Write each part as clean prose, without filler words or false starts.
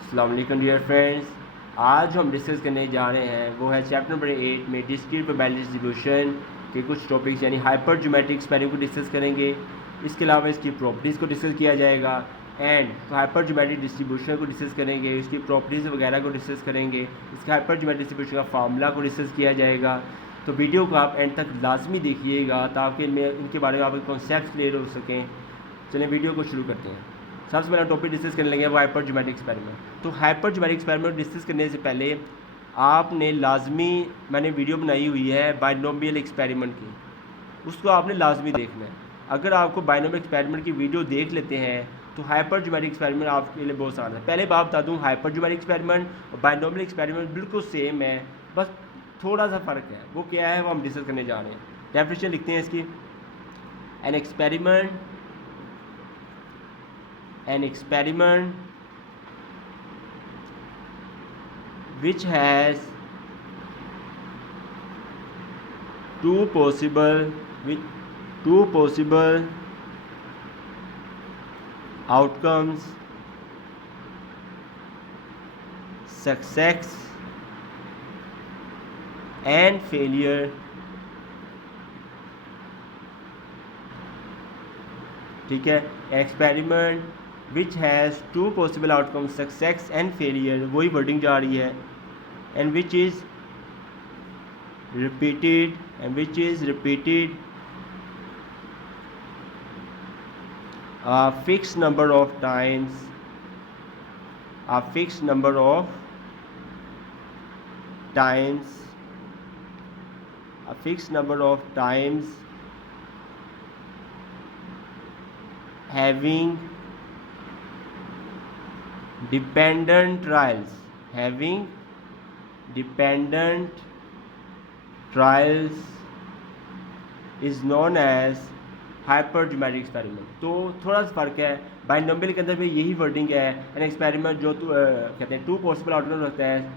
अस्सलाम वालेकुम dear friends. आज हम डिस्कस करने जा रहे हैं वो है चैप्टर नंबर 8 में डिस्क्रीट प्रोबेबिलिटी डिस्ट्रीब्यूशन के कुछ टॉपिक्स यानी हाइपर ज्योमेट्रिक एक्सपेरिमेंट को डिस्कस करेंगे। इसके अलावा इसकी प्रॉपर्टीज़ को डिस्कस किया जाएगा एंड हाइपर ज्योमेट्रिक डिस्ट्रीब्यूशन को डिस्कस करेंगे, इसकी प्रॉपर्टीज़ वगैरह को डिस्कस करेंगे, इसके हाइपर ज्योमेट्रिक डिस्ट्रीब्यूशन का फार्मूला को डिस्कस किया जाएगा। तो वीडियो को आप एंड तक लाजमी देखिएगा ताकि इनके बारे में आपके कॉन्सेप्ट क्लियर हो सकें। चलें वीडियो को शुरू करते हैं। सबसे पहला टॉपिक डिस्कस करने लगे वो हाइपर ज्योमेट्रिक एक्सपेरिमेंट। तो हाइपर ज्योमेट्रिक एक्सपेरिमेंट डिस्कस करने से पहले आपने लाजमी, मैंने वीडियो बनाई हुई है बाइनोमियल एक्सपेरिमेंट की, उसको आपने लाजमी देखना है। अगर आपको बाइनोमियल एक्सपेरिमेंट की वीडियो देख लेते हैं तो हाइपर ज्योमेट्रिक एक्सपेरिमेंट आपके लिए बहुत आसान है। पहले बात बता दूँ, हाइपर ज्योमेट्रिक एक्सपेरिमेंट और बाइनोमियल एक्सपेरिमेंट बिल्कुल सेम है, बस थोड़ा सा फ़र्क है। वो क्या है वो हम डिस्कस करने जा रहे हैं। डेफिनेशन लिखते हैं इसकी। An experiment which has two possible outcomes, success and failure, ठीक है। Experiment which has two possible outcome success and failure, वही वर्डिंग जा रही है। And which is repeated a fixed number of times having dependent trials is known as hyper geometric experiment. तो थोड़ा सा फ़र्क है, बाइनोमियल के अंदर भी यही वर्डिंग है। एन एक्सपेरिमेंट जो कहते हैं टू पॉसिबल आउटकम होता है,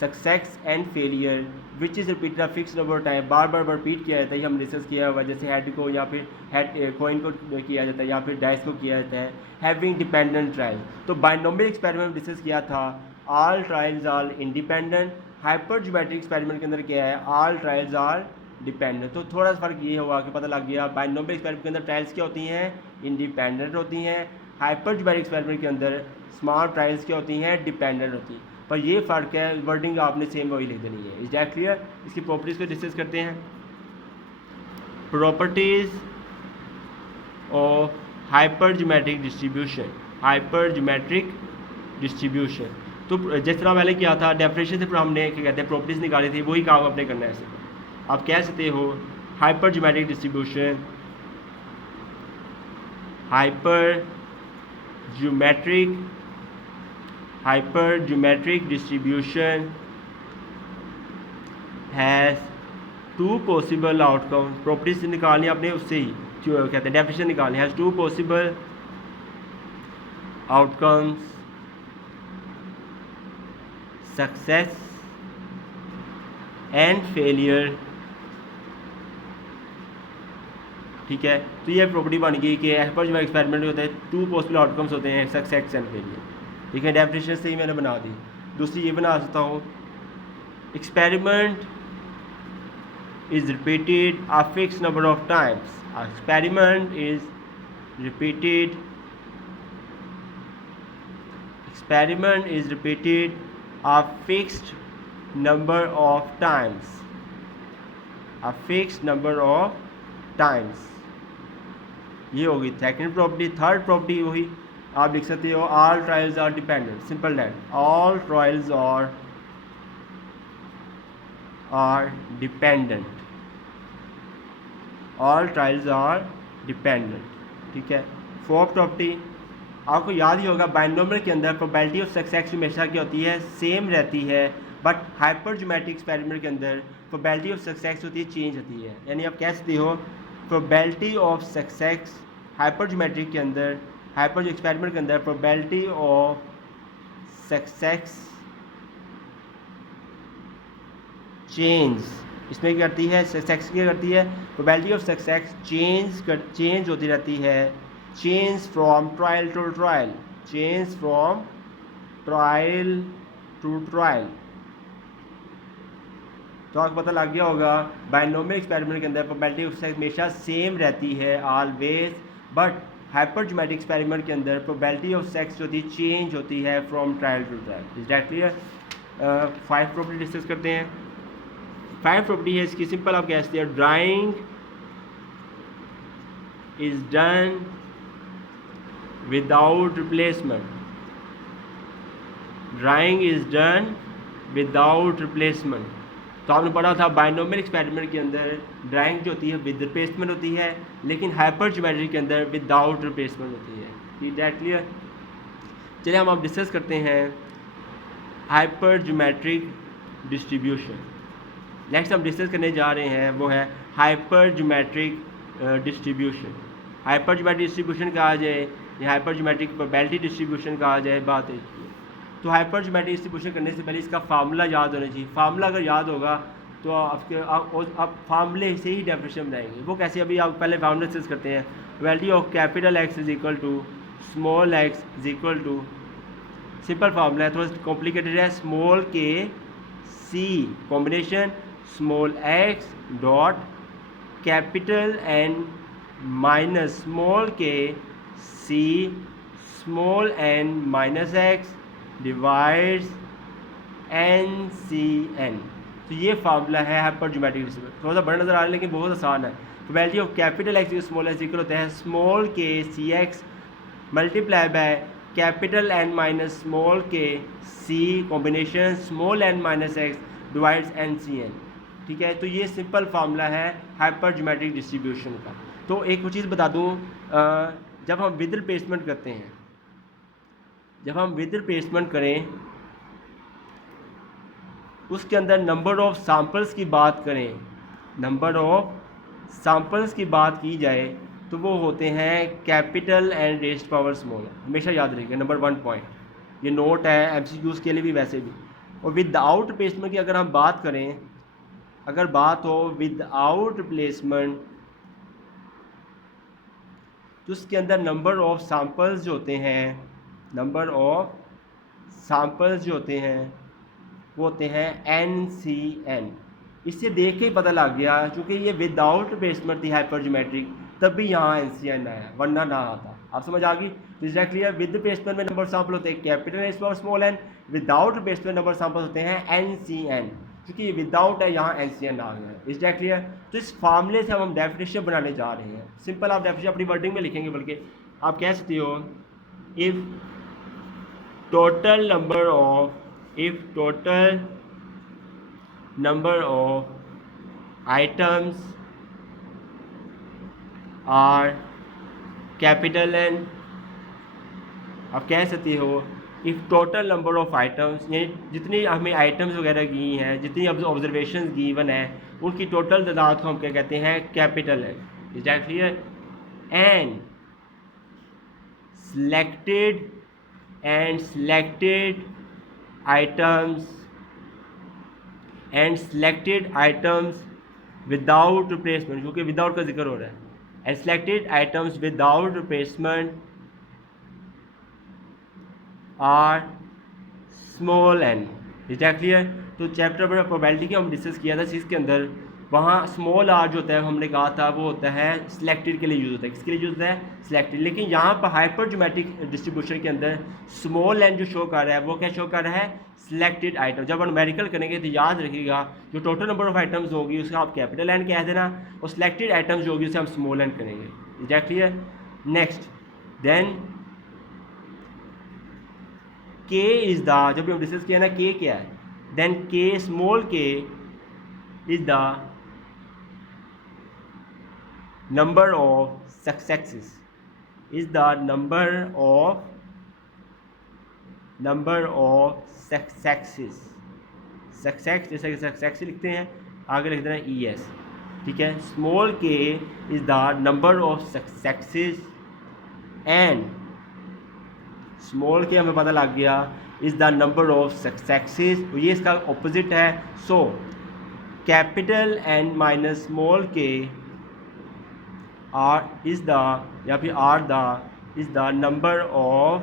success and failure which is repeated a fix number time, bar bar repeat किया जाता है। हम डिस्कस किया हुआ, जैसे हेड को या फिर हेड कॉइन को किया जाता है या फिर डाइस को किया जाता है। हैविंग डिपेंडेंट ट्रायल, तो बाइनोमियल एक्सपेरिमेंट डिस्कस किया था all trials are independent. Hypergeometric experiment के अंदर क्या है, ऑल ट्रायल्स आर डिपेंडेंट। तो थोड़ा सा फर्क ये हुआ कि पता लग गया बाइनोमियल एक्सपेरिमेंट के अंदर ट्रायल्स क्या होती हैं, इंडिपेंडेंट होती हैं। हाइपर ज्योमेट्रिक एक्सपेरिमेंट के अंदर स्मॉल ट्रायल्स क्या होती हैं, डिपेंडेंट होती हैं। पर ये फ़र्क है, वर्डिंग आपने सेम वही लिख देनी है। Is that clear? इसकी प्रॉपर्टीज़ को डिस्कस करते हैं। Properties of hyper geometric distribution. तो जिस तरह पहले किया था, डेफिनेशन से हमने क्या कहते हैं प्रॉपर्टीज़ निकाली थी, वही काम अपने करना है। ऐसे आप कह सकते हो hypergeometric distribution has two possible outcome. Properties निकालनी आपने उससे ही, जो कहते हैं डेफिनेशन निकालनी, has two possible outcomes, success and failure, ठीक है। तो ये प्रॉपर्टी बन गई कि हाइपर ज्योमेट्रिक एक्सपेरिमेंट होता है, टू पॉसिबल आउटकम्स होते हैं, सक्सेस एंड फेलियर, ठीक है। डेफिनेशन से ही मैंने बना दी। दूसरी ये बना सकता हूँ, experiment is repeated a fix number of times. Experiment is repeated a fixed number of times, ये होगी सेकंड प्रॉपर्टी। थर्ड प्रॉपर्टी वही आप लिख सकते हो, all trials are dependent. Simple that, all trials are dependent, ठीक है। फोर्थ प्रॉपर्टी आपको याद ही होगा, बाइनोमियल के अंदर प्रोबेबिलिटी ऑफ सक्सेस हमेशा क्या होती है, सेम रहती है। बट हाइपर ज्योमेट्रिक एक्सपेरिमेंट के अंदर प्रोबेबिलिटी ऑफ सक्सेस होती है, चेंज होती है। यानी आप कह सकते हो probability of success hyper geometric के अंदर, हाइपर एक्सपेरिमेंट के अंदर प्रोबेबिलिटी ऑफ सक्सेस चेंज, इसमें क्या करती है, सक्सेस क्या करती है, प्रोबेबिलिटी ऑफ सक्सेस चेंज होती रहती है। Change from trial to trial, change from trial to trial. तो आपको पता लग गया होगा बायनोमियल एक्सपेरिमेंट के अंदर प्रोबेबिलिटी ऑफ सेक्स हमेशा सेम रहती है ऑलवेज, बट हाइपरजोमेट्रिक एक्सपेरिमेंट के अंदर प्रोबेबिलिटी ऑफ सेक्स जो होती है चेंज होती है from trial to trial. Is that clear? 5 property discuss करते हैं। 5 प्रॉपर्टी है इसकी, सिंपल आप कहते हैं drawing is done without replacement. Drawing is done without replacement. तो आपने पढ़ा था बायनोमियल एक्सपेरिमेंट के अंदर ड्राइंग जो होती है विद रिप्लेसमेंट होती है, लेकिन हाइपरजोमेट्रिक के अंदर विदाउट रिप्लेसमेंट होती है। Is that clear? चलिए हम अब डिस्कस करते हैं हाइपरजोमेट्रिक डिस्ट्रीब्यूशन। नेक्स्ट हम डिस्कस करने जा रहे हैं वो है हाइपरजोमेट्रिक डिस्ट्रीब्यूशन। हाइपरजोमेट्रिक डिस्ट्रीब्यूशन कहा जाए या हाइपरजोमेट्रिक प्रोबेबिलिटी डिस्ट्रीब्यूशन कहा जाए, बात है। तो हाइपरजोमेट्रिक डिस्ट्रीब्यूशन करने से पहले इसका फार्मूला याद होना चाहिए। फार्मूला अगर याद होगा तो आप फार्मूले से ही डेफिनेशन बनाएंगे। वो कैसे, अभी आप पहले फार्मूला डिस्कस करते हैं। Value of capital X is equal to small X is equal to, simple formula है, थोड़ा कॉम्प्लिकेटेड है, small K C combination small X dot capital N minus small K C small N minus X divides N C N. तो ये formula है hypergeometric distribution. थोड़ा सा बड़ा नजर आ रहा है लेकिन बहुत आसान है। तो value of capital X small X equal होता है small K C X multiply by capital N minus small K C combination small N minus X divides N C N. ठीक है, तो ये सिंपल फार्मूला है हाइपरजोमेट्रिक डिस्ट्रीब्यूशन का। तो एक चीज़ बता दूँ, जब हम विद रिप्लेसमेंट करते हैं, जब हम विद रिप्लेसमेंट करें उसके अंदर नंबर ऑफ सैंपल्स की बात करें, नंबर ऑफ सैंपल्स की बात की जाए तो वो होते हैं capital and raised power small. हमेशा याद रखिएगा, नंबर 1 पॉइंट, ये नोट है एमसीक्यूज़ के लिए भी वैसे भी। और विदाउट रिप्लेसमेंट की अगर हम बात करें, अगर बात हो विदाउट रिप्लेसमेंट तो उसके अंदर नंबर ऑफ सैंपल्स जो होते हैं, नंबर ऑफ सैंपल्स जो होते हैं वो होते हैं NCN। इससे देख के ही पता लग गया क्योंकि ये विदाउट रिप्लेसमेंट थी हाइपरजोमेट्रिक, तब भी यहाँ NCN आया, वरना ना आता। आप समझ आ गई? तो is that clear? With replacement में नंबर सैंपल होते हैं कैपिटल एन और small n, without replacement number sample होते हैं NCN। क्योंकि ये विदाउट है, यहाँ NCN आ गया। Is that clear? तो इस फार्मूले से हम डेफिनेशन बनाने जा रहे हैं। सिंपल आप डेफिनेशन अपनी वर्डिंग में लिखेंगे, बल्कि आप कह सकते हो if total number of items are capital N। आप कह सकते हो if total number of items, यानी जितनी हमें आइटम्स वगैरह गी हैं, जितनी ऑब्जर्वेशन गिवन है, उनकी टोटल तादाद को हम क्या कहते हैं? Capital N. Is that clear? And selected items without replacement, क्योंकि विदाउट का जिक्र हो रहा है, and selected items without replacement are small n। Is that clear? तो चैप्टर पर प्रोबेबिलिटी की हम डिस्कस किया था इसके अंदर, वहाँ स्मॉल आर जो होता है हमने कहा था वो होता है सिलेक्टेड के लिए यूज़ होता है। किसके लिए यूज़ होता है? सिलेक्टेड। लेकिन यहाँ पर हाइपरजोमेट्रिक डिस्ट्रीब्यूशन के अंदर स्मॉल एन जो शो कर रहा है वो क्या शो कर रहा है? Selected item. जब हम न्यूमेरिकल करेंगे तो याद रखिएगा जो टोटल नंबर ऑफ आइटम्स होगी उसका आप कैपिटल एन कह देना, और सिलेक्टेड आइटम्स जो होगी उसे हम स्मॉल एन करेंगे। Is that clear? Next then k is the, जब हम डिस्कस किया ना के क्या है, देन के स्मॉल के is the number of successes, is the number of successes। Success जैसे कि सक्सेस लिखते हैं, आगे लिख देना ES। ठीक है, small k is the number of successes and small k हमें पता लग गया is the number of successes, तो ये इसका ऑपोजिट है। So capital N minus small k r is the, या फिर r the is the number of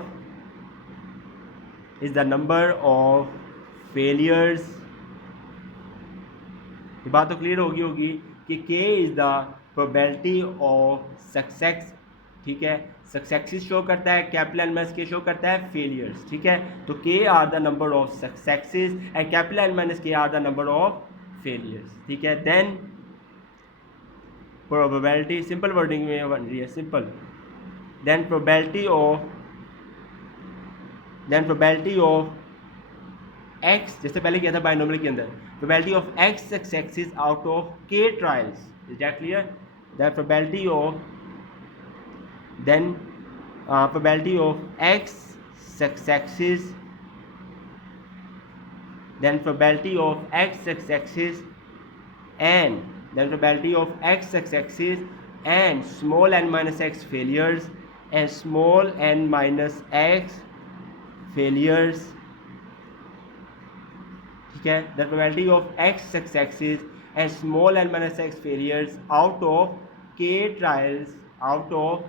is the number of failures. ये बात तो क्लियर होगी कि K is the probability of success, ठीक है। सक्सेसेस शो करता है, कैपिटल एन माइनस के शो करता है फेलियर्स, ठीक है। तो K are the number of successes and capital N minus K are the number of failures, ठीक है। देन प्रोबेबिलिटी सिंपल वर्डिंग में बन रही है, simple. Then probability of x, जैसे पहले किया था बाइनोमियल के अंदर, probability of x successes out of k trials, is that clear. That probability of then probability of x successes, then probability of x successes and then probability of x successes and small n minus x failures and small n minus x failures, ठीक है। the probability of x successes and small n minus x failures out of k trials, out of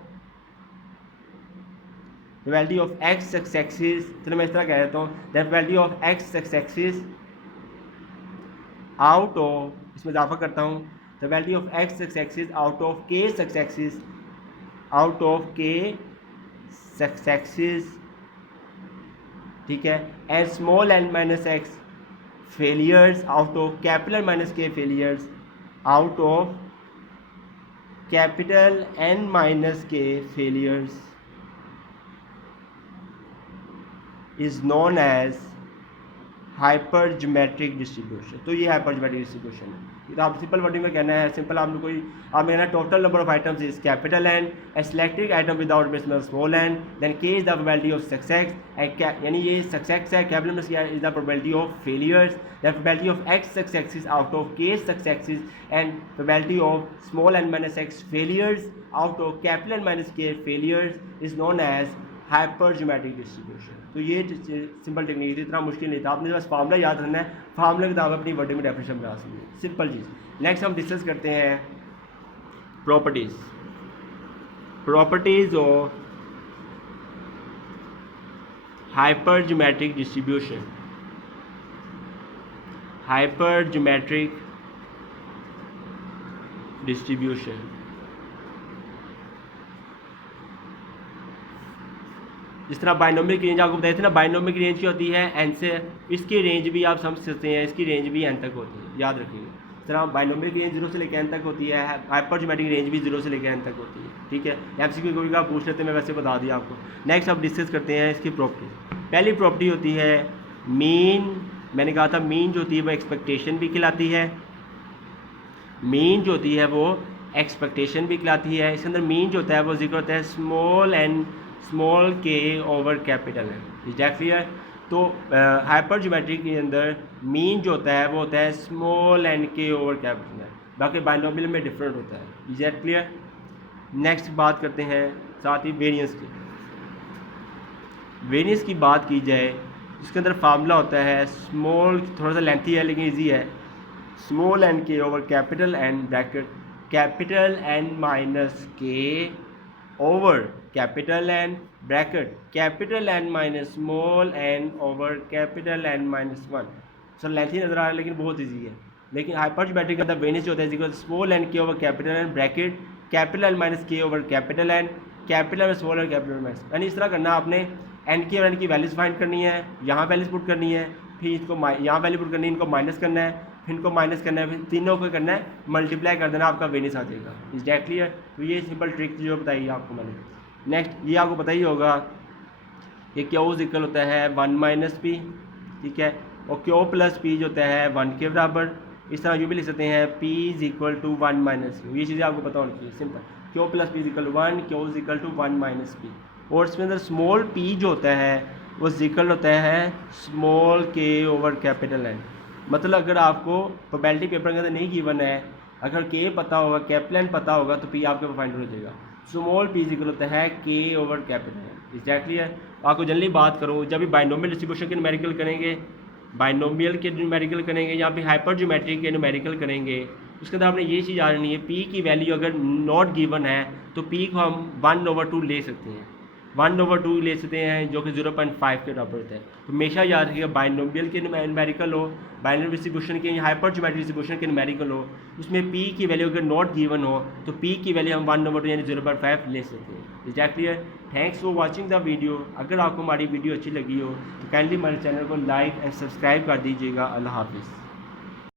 probability of x successes, चलो मैं इस तरह कह देता हूँ, the probability of x successes out of, इसमें इजाफा करता हूँ, the probability of x successes out of k successes, out of k successes, ठीक है, and small n minus x failures out of capital minus k failures, out of capital n minus k failures is known as hypergeometric distribution. तो ये हाइपरज्योमेट्रिक distribution है। तो आप simple wording में कहना है, सिंपल आपने कोई आप कहना total number of items is capital N, a selected item without बेसिमल small N, then K is the probability of success, यानी ये सक्सेस है, कैपिटल में is the probability of failures, the probability of X successes out of K successes and probability of small N minus X failures out of capital N minus K failures is known as hypergeometric distribution. तो ये simple technique थी, इतना मुश्किल नहीं था, आपने बस formula याद रखना है, फार्मूला के आप अपनी वर्डिंग में डेफिनेशन बना सकते हैं, सिंपल चीज़। नेक्स्ट हम डिस्कस करते हैं प्रॉपर्टीज ऑफ हाइपरज्योमेट्रिक डिस्ट्रीब्यूशन। हाइपरज्योमेट्रिक डिस्ट्रीब्यूशन जिस तरह बाइनोमियल की रेंज आपको बताई थी ना, बाइनोमियल की रेंज की होती है एन से, इसकी रेंज भी आप समझ सकते हैं, इसकी रेंज भी एन तक होती है, याद रखिएगा। इस तरह बाइनोमियल की रेंज 0 से लेकर एन तक होती है, हाइपरज्योमेट्रिक रेंज भी 0 से लेकर एन तक होती है, ठीक है। एमसीक्यू कोई आप पूछ लेते हैं, मैं वैसे बता दिया आपको। नेक्स्ट अब डिस्कस करते हैं इसकी प्रॉपर्टी। पहली प्रॉपर्टी होती है मीन। मैंने कहा था मीन जो होती है वो एक्सपेक्टेशन भी खिलाती है, मीन जो होती है वो एक्सपेक्टेशन भी खिलाती है। इसके अंदर मीन जो होता है वो जिक्र होता है small k over capital N, is that clear. तो हाइपरज्योमेट्रिक के अंदर मीन जो होता है वो होता है small N K over capital N, बाकी बाइनोमियल में डिफरेंट होता है, इज दैट क्लियर। नेक्स्ट बात करते हैं साथ ही वेरिएंस की। वेरिएंस की बात की जाए, इसके अंदर फार्मूला होता है स्मॉल, थोड़ा सा लेंथी है लेकिन ईजी है, small N K over capital N bracket capital N minus K over capital N bracket capital N minus small N over capital N minus 1। Sir lengthy नजर आ रहा है लेकिन बहुत ईजी है। लेकिन हाइपरज्योमेट्रिक का वेरिएंस जो होता है small N K over capital N bracket capital N minus K over capital N capital N small N capital N minus, यानी इस तरह करना आपने एन की और एन की वैल्यूज फाइंड करनी है, यहाँ वैल्यूज पुट करनी है, फिर इसको यहाँ वैल्यू पुट करनी है, इनको माइनस करना है, फिर इनको माइनस करना है, फिर तीनों को करना है मल्टीप्लाई कर देना, आपका वेरिएंस आ जाएगा, इज दैट क्लियर। तो ये सिंपल ट्रिक जो बताई आपको मैंने। नेक्स्ट ये आपको पता ही होगा ये क्यू इक्वल होता है 1 माइनस पी, ठीक है, और क्यू प्लस पी जो होता है 1 के बराबर। इस तरह यूँ भी लिख सकते हैं P is equal to 1 minus q, ये चीज़ें आपको पता होनी चाहिए, simple. Q plus p is equal to 1, q is equal to 1 minus p. और इसमें अंदर स्मॉल p जो होता है वो इक्वल होता है small k over capital N. मतलब अगर आपको प्रोबेबिलिटी पेपर के अंदर नहीं गिवन है, अगर के पता होगा, कैपिटल एन पता होगा, तो पी आपके फाइंड हो जाएगा। स्मॉल पी इक्वल होता है के ओवर कैपिटल एन, एग्जैक्टली है। आपको जनरली बात करूँ, जब भी बाइनोमियल डिस्ट्रीब्यूशन के न्यूमेरिकल करेंगे, बाइनोमियल के न्यूमेरिकल करेंगे या फिर हाइपरज्योमेट्रिक के न्यूमेरिकल करेंगे, उसके अंदर आपने ये चीज़ जाननी है, पी की वैल्यू अगर नॉट गिवन है तो पी को हम 1/2 ले सकते हैं। 1/2 ले सकते हैं जो कि 0.5 के बराबर होता है। तो हमेशा याद रखिएगा बाइनोमियल के न्यूमेरिकल हो, बाइनोमियल डिस्ट्रीब्यूशन के या हाइपर ज्योमेट्रिक डिस्ट्रीब्यूशन के न्यूमेरिकल हो, उसमें p की वैल्यू अगर नॉट गिवन हो तो p की वैल्यू हम 1/2 यानी 0.5 ले सकते हैं। Is that clear? Thanks for watching the video. अगर आपको हमारी वीडियो अच्छी लगी हो तो काइंडली हमारे चैनल को लाइक एंड सब्सक्राइब कर दीजिएगा। अल्लाह हाफिज़।